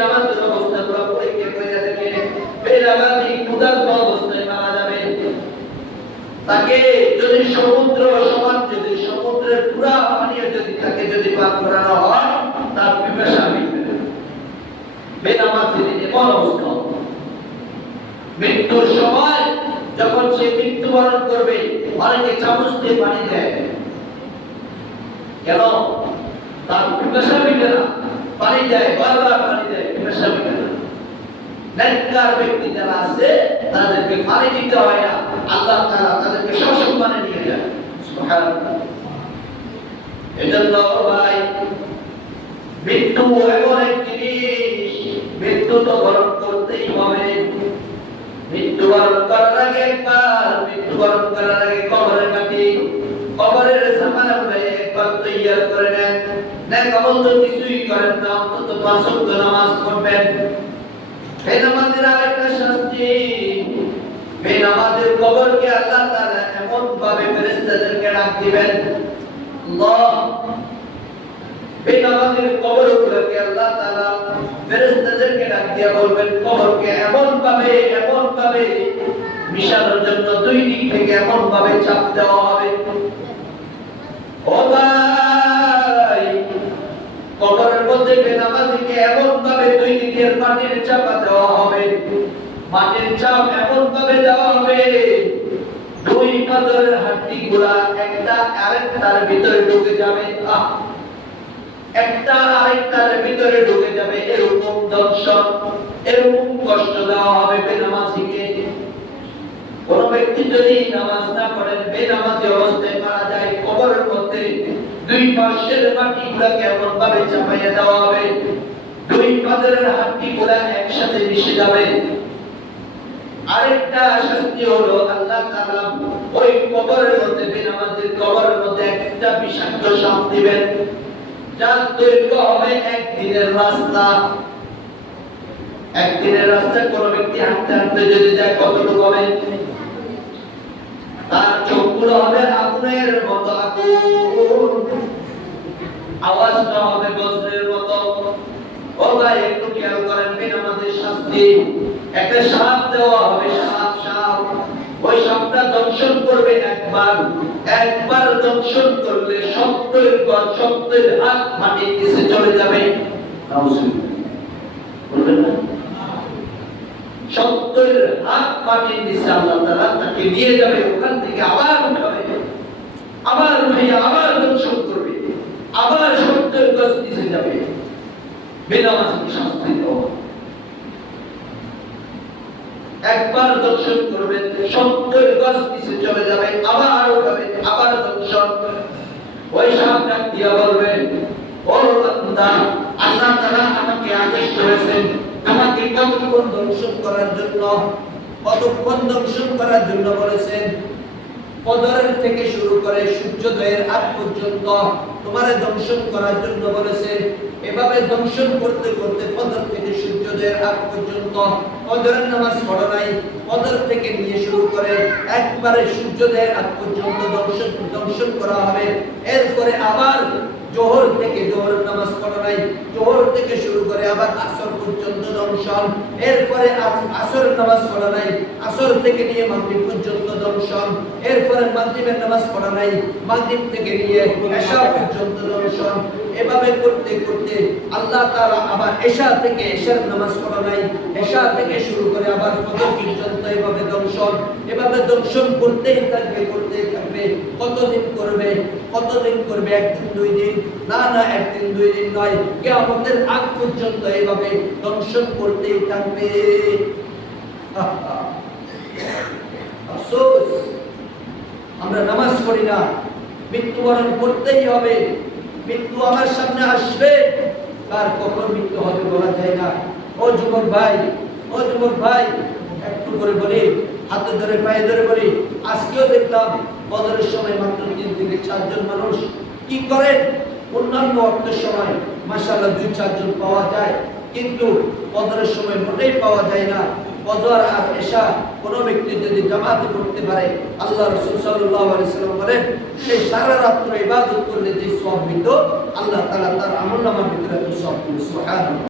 বেনামাজের অবস্থাগুলো পরীক্ষা করে দেখেন, বেনামাজি ক্ষুধার্ত অবস্থায় মারা যাবে। তাকে যদি সমুদ্র সমান, যদি সমুদ্রের পুরা পানি যদি তাকে যদি পান করানো হয়, তার পিপাসা মিটবে না। বেনামাজির এমন অবস্থা। মৃত্যুর সময় যখন সে মৃত্যুবরণ করবে, অনেকে চামচ দিয়ে পানি দেয়। কেন? তার পিপাসা মিটে না, পানি দেয়, বারবার পানি দেয়, পিপাসা মিটে না। নেককার ব্যক্তি যারা আছে তাদেরকে পানি দিতে হয় না, আল্লাহ তাআলা তাদেরকে সসম্মানে নিয়ে যায়। সুবহানাল্লাহ। এজন্য ভাই, মৃত্যু এমন এক জিনিস, মৃত্যু তো বরণ করতেই হবে। মৃত্যুবরণ করার আগে একবার, মৃত্যুবরণ করার আগে কবরের মাটি, কবরের সামানা উঠাই একবার তৈয়ার করে নেন। নেক আমল তো কিছুই করেন না, অন্তত 5 ওয়াক্ত নামাজ পড়বেন। বেনামাজের আরেকটা শাস্তি, বেনামাজের কবরকে আল্লাহ তাআলা এমন ভাবে ফেরেশতাদেরকে ডাক দিবেন, আল্লাহ বেনামাজের কবরগুলোকে আল্লাহ তাআলা ফেরেশতাদেরকে ডাক দিয়ে বলবেন, কবরকে এমন ভাবে মিশানোর জন্য 2 দিক থেকে এমন ভাবে চাপ দেওয়া হবে। ও ভাই, কবরের মধ্যে বেনামাজিকে এমন ভাবে 2 দিকের মাটির চাপা দেওয়া হবে, মাটির চাপ এমন ভাবে দেওয়া হবে, 2 পাথরের হাড্ডিগুলা একটা আরেকটার ভিতরে ঢুকে যাবে। একটা আরেকটার ভিতরে ঢুকে যাবে, এরকম দর্শন, এরকম কষ্ট দেওয়া হবে বেনামাজিকে। কোন ব্যক্তি যদি নামাজ না পড়েন, বেনামাজি অবস্থায় মারা যায়, কবরের মধ্যে 2 পাশের মাটিগুলোকে এমন ভাবে চাপাইয়া দেওয়া হবে, 2 পাথরের হাড্ডিগুলা একসাথে মিশে যাবে। আরেকটা শাস্তি হলো, আল্লাহ তাআলা ওই কবরের মধ্যে, বেনামাজির কবরের মধ্যে একটা বিষাক্ত সাপ দিবেন, যার দৈর্ঘ্য হবে 1 দিনের রাস্তা। 1 দিনের রাস্তা কোন ব্যক্তি হাঁটতে হাঁটতে যদি যায়, কতটুকু হবে? তার চোখগুলো হবে আগুনের মতো আগুন, আওয়াজটা হবে বজ্রের মতো। ও ভাই, একটু খেয়াল করেন, বেনামাজির শাস্তি, একটা সাপ দেওয়া হবে, সাপ। ওই সাপটা দংশন করবে একবার দংশন করলে 70 হাত মাটির নিচে চলে যাবে। বলবেন না? 70 হাত মাটির নিচে আল্লাহ তাআলা তাকে নিয়ে যাবে, ওখান থেকে আবার উঠাবে, আবার উঠাইয়া আবার দংশন করবে, আবার 70 গজ নিচে যাবে। বেনামাজিকে শাস্তি দেওয়া, একবার দর্শন করবেন, 70 গজ নিচে চলে যাবে, আবার উঠাবে, আবার দর্শন। ওই সাপ ডাক দিয়া বলবেন, ও বান্দা, আল্লাহ তাআলা আমাকে আদেশ করেছেন আমাকে কতক্ষণ দর্শন করার জন্য, কতক্ষণ দর্শন করার জন্য বলেছেন? ফজরের থেকে শুরু করে সূর্যোদয়ের আগ পর্যন্ত তোমারে দর্শন করার জন্য বলেছেন। এভাবে দর্শন করতে করতে ফজর থেকে সূর্যোদয়ের আগ পর্যন্ত ফজরের নামাজ পড়া নাই, ফজর থেকে নিয়ে শুরু করে একবারে সূর্যোদয়ের আগ পর্যন্ত দর্শন করা হবে। এরপরে আবার জোহর থেকে জোহরের নামাজ পড়া নাই, জোহর থেকে শুরু করে আবার আসর পর্যন্ত দর্শন। এরপরে আসরের নামাজ পড়া নাই, আসর থেকে নিয়ে মাগরিব পর্যন্ত দর্শন। এরপরে মাগরিবের নামাজ পড়া নাই, মাগরিব থেকে নিয়ে এশা পর্যন্ত দর্শন। এভাবে করতে করতে আল্লাহ তাআলা আবার এশা থেকে এশার নামাজ পড়া নাই, এশা থেকে শুরু করে আবার ফজর পর্যন্ত এভাবে দর্শন। এভাবে দর্শন করতেই থাকবে। কতদিন করবে? 1 দিন 2 দিন না, 1 দিন 2 দিন নয়, কিয়ামতের আগ পর্যন্ত এভাবে দর্শন করতেই থাকবে। আফসোস, আমরা নামাজ পড়ি না। মৃত্যুবরণ করতেই হবে, মৃত্যু আমার সামনে আসবে, কার কখন মৃত্যু হবে বলা যায় না। ও যুবক ভাই, একটু করে বলি, হাতে ধরে পায়ে ধরে বলি, আজকেও দেখলাম বদরের সময় মাত্র 3 থেকে 4 জন মানুষ কি করেন। অন্যান্য ওয়াক্তের সময় মাশাআল্লাহ 2-4 জন পাওয়া যায়, কিন্তু বদরের সময় মোটেই পাওয়া যায় না। ফজর আর এশা কোন ব্যক্তি যদি জামাতে পড়তে পারে, আল্লাহ রাসূল সাল্লাল্লাহু আলাইহি ওয়াসাল্লাম বলেন, সে সারা রাত ইবাদত করলে যে সওয়াব পেত, আল্লাহ তাআলা তার আমলনামার ভিতরে সওয়াব দিবেন। সুবহানাল্লাহ।